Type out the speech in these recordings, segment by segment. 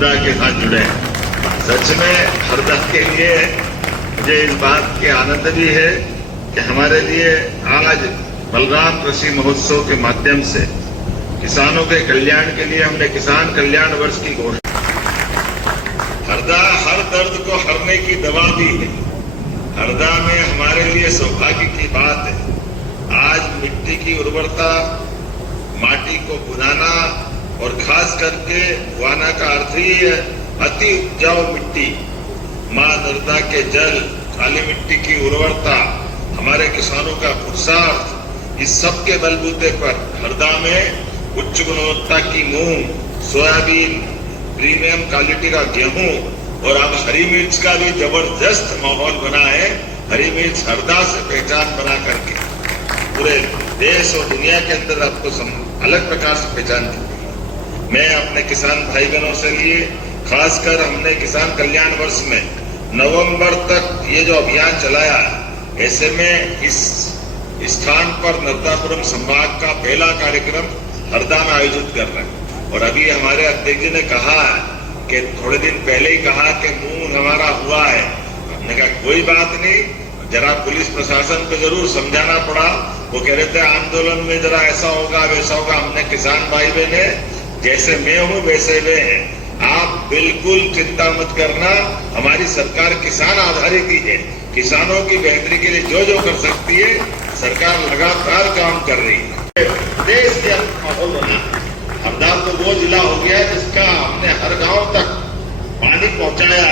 हरदा के साथ जुड़े हैं। सच में हरदा के लिए मुझे इस बात के आनंद भी है कि हमारे लिए आज बलराम कृषि महोत्सव के माध्यम से किसानों के कल्याण के लिए हमने किसान कल्याण वर्ष की घोषणा। हरदा हर दर्द को हरने की दवा भी है। हरदा में हमारे लिए सौभाग्य की बात है, आज मिट्टी की उर्वरता, माटी को बुनाना और खास करके बुआना का अर्थ ही है अति उपजाऊ मिट्टी, मां नर्मदा के जल, काली मिट्टी की उर्वरता, हमारे किसानों का पुरुषार्थ, इस सब के बलबूते पर हरदा में उच्च गुणवत्ता की मूंग, सोयाबीन, प्रीमियम क्वालिटी का गेहूं और अब हरी मिर्च का भी जबरदस्त माहौल बना है। हरी मिर्च हरदा से पहचान बना करके पूरे देश और दुनिया के अंदर आपको अलग प्रकार से पहचान दी। मैं अपने किसान भाई बहनों से लिए खासकर हमने किसान कल्याण वर्ष में नवंबर तक ये जो अभियान चलाया, ऐसे में इस स्थान पर नर्मदापुरम संभाग का पहला कार्यक्रम हरदा में आयोजित कर रहे हैं। और अभी हमारे अध्यक्ष जी ने कहा कि थोड़े दिन पहले ही कहा कि मूंग हमारा हुआ है। हमने कहा कोई बात नहीं, जरा पुलिस प्रशासन को जरूर समझाना पड़ा। वो कह रहे थे आंदोलन में जरा ऐसा होगा वैसा होगा। हमने किसान भाई बहने, जैसे मैं हूं वैसे वे हैं, आप बिल्कुल चिंता मत करना। हमारी सरकार किसान आधारित ही है। किसानों की बेहतरी के लिए जो जो कर सकती है सरकार लगातार काम कर रही है। देश के माहौल बना, हरदा तो वो जिला हो गया जिसका हमने हर गांव तक पानी पहुंचाया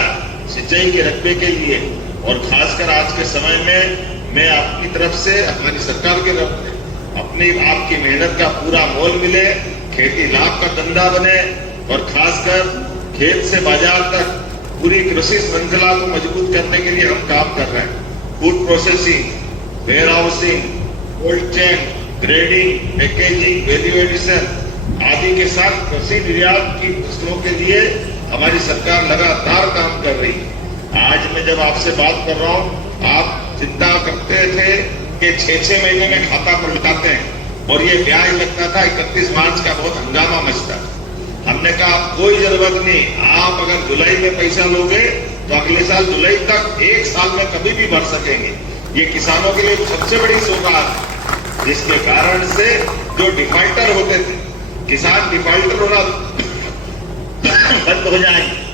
सिंचाई के रकबे के लिए। और खासकर आज के समय में मैं अपनी तरफ से, हमारी सरकार की तरफ से अपनी आपकी मेहनत का पूरा मोल मिले, खेती लाभ का धंधा बने और खासकर खेत से बाजार तक पूरी कृषि श्रृंखला को मजबूत करने के लिए हम काम कर रहे हैं। Food processing, warehousing, cold chain, grading, packaging, value addition आदि के साथ कृषि निर्यात की फसलों के लिए हमारी सरकार लगातार काम कर रही है। आज मैं जब आपसे बात कर रहा हूं, आप चिंता करते थे कि 6-6 महीने में खाता पलटाते हैं और ये ब्याज लगता था 31 मार्च का, बहुत हंगामा मचता। हमने कहा कोई जरूरत नहीं, आप अगर जुलाई में पैसा लोगे तो अगले साल जुलाई तक 1 साल में कभी भी भर सकेंगे। ये किसानों के लिए सबसे बड़ी सौगात, जिसके कारण से जो डिफाल्टर होते थे, किसान डिफाल्टर होना बंद हो जाएंगे।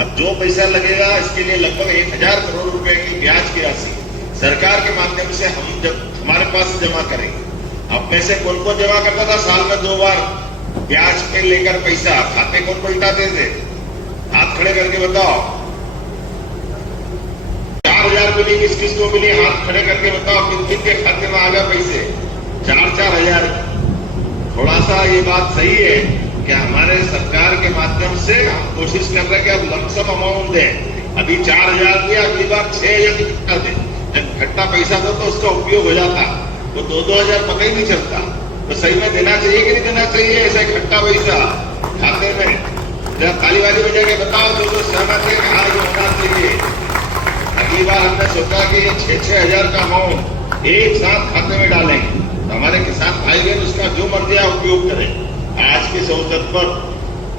अब जो पैसा लगेगा इसके लिए लगभग 1000 करोड़ रुपए की ब्याज की राशि सरकार के माध्यम से हम जब हमारे पास जमा करेंगे। अब में से कौन कौन जमा करता था साल में 2 बार ब्याज पे लेकर पैसा, खाते कौन पलटाते थे? हाथ खड़े करके बताओ। 4000 मिली, किस को मिली? हाथ खड़े करके बताओ किन के खाते में आ गए पैसे? 4-4 हजार। थोड़ा सा ये बात सही है कि हमारे सरकार के माध्यम से हम कोशिश कर रहे हैं कि अब लमसम अमाउंट दें। अभी 4000 दिया, अगली बार 6000 दें। जब इकट्ठा पैसा दो तो उसका उपयोग हो जाता, वो 2-2 हजार पता ही नहीं चलता। तो सही में देना चाहिए कि नहीं देना चाहिए ऐसा इकट्ठा पैसा खाते में? जब ताली वाली बजा के बताओ तो सहमत है, हाँ ये होना चाहिए। अगली बार हमने सोचा कि ये 6-6 हजार का अमाउंट एक साथ खाते में डालेंगे तो हमारे किसान भाई बहन उसका जो मर्जी उपयोग करें। आज के इस अवसर पर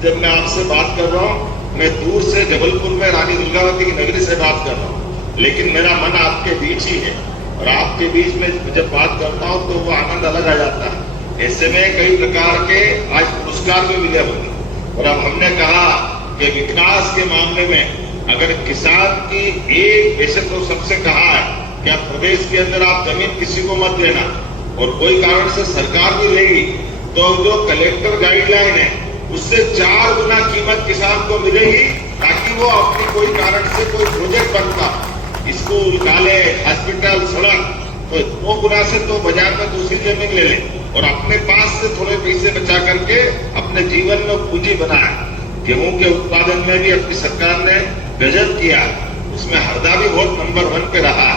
जब मैं आपसे बात कर रहा हूँ, मैं दूर से जबलपुर में रानी दुर्गावती की नगरी से बात कर रहा हूँ, लेकिन मेरा मन आपके बीच ही है और आपके बीच में जब बात करता हूँ तो वो आनंद अलग आ जाता है। ऐसे में कई प्रकार के आज पुरस्कार भी मिले होंगे और अब हमने कहा कि विकास के मामले में अगर किसान की एक, वैसे तो सबसे कहा है कि आप प्रदेश के अंदर आप जमीन किसी को मत देना और कोई कारण से सरकार भी लेगी तो जो कलेक्टर गाइडलाइन है उससे 4 गुना कीमत किसान को मिलेगी, ताकि वो अपनी कोई कारण से कोई प्रोजेक्ट बनता, स्कूल, कॉलेज, हॉस्पिटल, सड़क, तो 2 गुना से तो बाजार में दूसरी जमीन ले ले और अपने पास से थोड़े पैसे बचा करके अपने जीवन में पूंजी बनाए। गेहूं के उत्पादन में भी अपनी सरकार ने गजब किया, उसमें हरदा भी बहुत नंबर 1 पे रहा।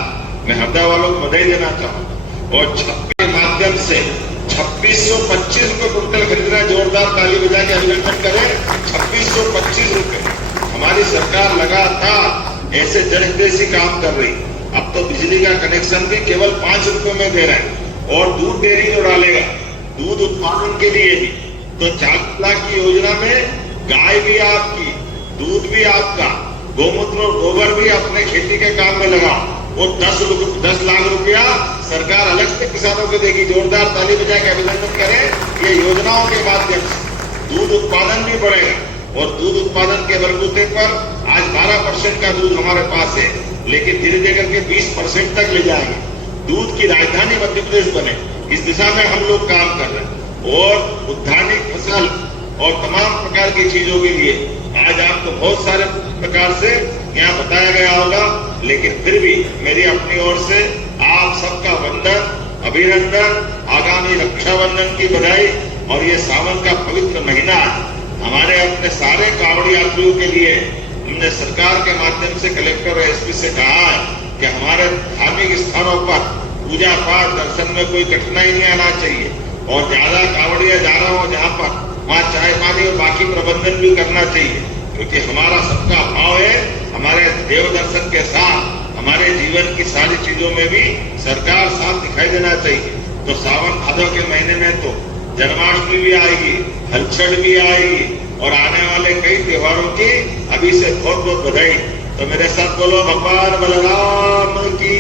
मैं हरदा वालों को बधाई देना चाहूंगा और के माध्यम से 2625 रुपए कुंटल खरीदना, जोरदार ताली बजा के अभिनंदन करें। 2625 रुपए हमारी सरकार लगातार ऐसे जनहितैषी काम कर रही। अब तो बिजली का कनेक्शन भी केवल 5 रुपए में दे रहे हैं और दूध डेयरी जो डालेगा दूध उत्पादन के लिए भी तो 4 लाख की योजना में गाय भी आपकी, दूध भी आपका, गोमूत्र और गोबर भी अपने खेती के काम में लगा, वो 10 लाख रुपया सरकार अलग से किसानों को देगी। जोरदार ताली बजा के अभिनंदन करें। ये योजनाओं के माध्यम से दूध उत्पादन भी बढ़ेगा और दूध उत्पादन के बलबूते पर आज 12% का दूध हमारे पास है, लेकिन धीरे धीरे करके 20% तक ले जाएंगे। दूध की राजधानी मध्य प्रदेश बने, इस दिशा में हम लोग काम कर रहे हैं। और उद्यानिक फसल और तमाम प्रकार की चीजों के लिए आज आपको बहुत सारे प्रकार से यहाँ बताया गया होगा, लेकिन फिर भी मेरी अपनी ओर से आप सबका वंदन, अभिनंदन, आगामी रक्षाबंधन की बधाई। और ये सावन का पवित्र महीना हमारे अपने सारे कांवड़ी यात्रियों के लिए हमने सरकार के माध्यम से कलेक्टर और एसपी से कहा है कि हमारे धार्मिक स्थानों पर पूजा पाठ दर्शन में कोई कठिनाई नहीं आना चाहिए, और ज्यादा कांवड़िया जा रहा हो जहाँ पर वहाँ चाय पानी और बाकी प्रबंधन भी करना चाहिए, क्योंकि हमारा सबका भाव है हमारे देव दर्शन के साथ हमारे जीवन की सारी चीजों में भी सरकार साथ दिखाई देना चाहिए। तो सावन भादव के महीने में तो जन्माष्टमी भी आएगी, हलछड़ भी आएगी और आने वाले कई त्योहारों की अभी से बहुत बहुत बधाई। तो मेरे साथ बोलो भगवान बलराम की,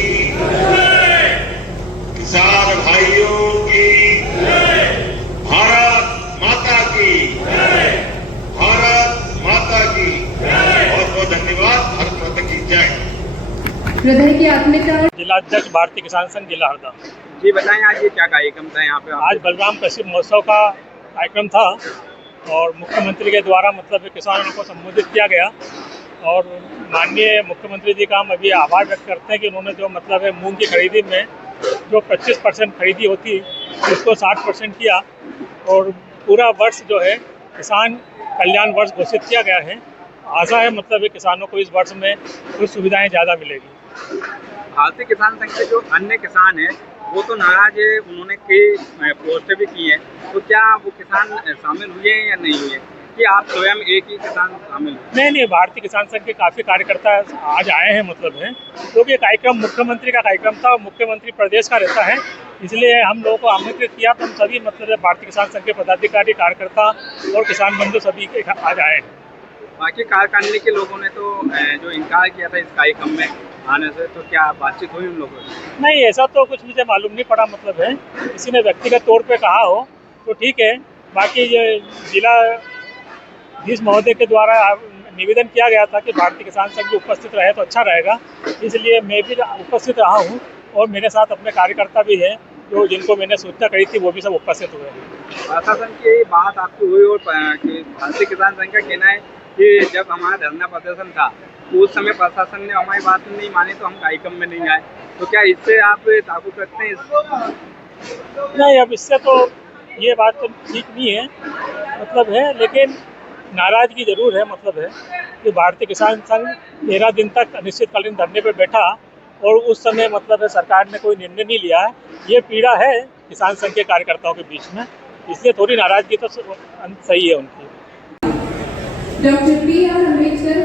किसान भाइयों की, भारत माता की, भारत माता की। बहुत बहुत धन्यवाद। भारत माता की जय। हृदय की आत्मिकता। जिला अध्यक्ष भारतीय किसान संघ जिला हरदा। जी बताएं, आज ये क्या कार्यक्रम था यहाँ पे? आज बलराम कृषि महोत्सव का कार्यक्रम था और मुख्यमंत्री के द्वारा मतलब किसानों को संबोधित किया गया। और माननीय मुख्यमंत्री जी का हम अभी आभार व्यक्त करते हैं कि उन्होंने जो मतलब है मूंग की खरीदी में जो 25% खरीदी होती उसको 60% किया और पूरा वर्ष जो है किसान कल्याण वर्ष घोषित किया गया है। आशा है मतलब किसानों को इस वर्ष में कुछ सुविधाएं ज़्यादा मिलेगी। भारतीय किसान संघ के जो अन्य किसान हैं वो तो नाराज है, उन्होंने कई पोस्टें भी की हैं, तो क्या वो किसान शामिल हुए हैं या नहीं हुए, कि आप स्वयं एक ही किसान शामिल हुए? नहीं, भारतीय किसान संघ के काफ़ी कार्यकर्ता आज आए हैं मतलब है, क्योंकि ये कार्यक्रम मुख्यमंत्री का कार्यक्रम था और मुख्यमंत्री प्रदेश का रहता है, इसलिए हम लोगों को आमंत्रित किया। तो हम सभी मतलब भारतीय किसान संघ के पदाधिकारी, कार्यकर्ता और किसान बंधु सभी आज आए हैं। बाकी कारखाने के लोगों ने तो जो इनकार किया था इस कार्यक्रम में आने से, तो क्या बातचीत हुई उन लोगों से? नहीं, ऐसा तो कुछ मुझे मालूम नहीं पड़ा मतलब है, किसी ने व्यक्तिगत तौर पे कहा हो तो ठीक है। बाकी ये जिलाधीश महोदय के द्वारा निवेदन किया गया था कि भारतीय किसान संघ भी उपस्थित रहे तो अच्छा रहेगा, इसलिए मैं भी उपस्थित रहा हूँ और मेरे साथ अपने कार्यकर्ता भी हैं जो जिनको मैंने सूचना करी थी वो भी सब उपस्थित हुए। प्रशासन की बात आपकी हुई और भारतीय किसान संघ का कहना है कि जब हमारा धरना प्रदर्शन था उस समय प्रशासन ने हमारी बात नहीं मानी तो हम कार्यक्रम में नहीं आए, तो क्या इससे आप ताक़ुब करते हैं? नहीं, अब इससे तो ये बात तो ठीक नहीं है मतलब है, लेकिन नाराजगी जरूर है मतलब है कि भारतीय किसान संघ 13 दिन तक अनिश्चितकालीन धरने पर बैठा और उस समय मतलब है सरकार ने कोई निर्णय नहीं लिया है। ये पीड़ा है किसान संघ के कार्यकर्ताओं के बीच में, इसलिए थोड़ी नाराजगी तो सही है उनकी। Doctor B are Ambedkar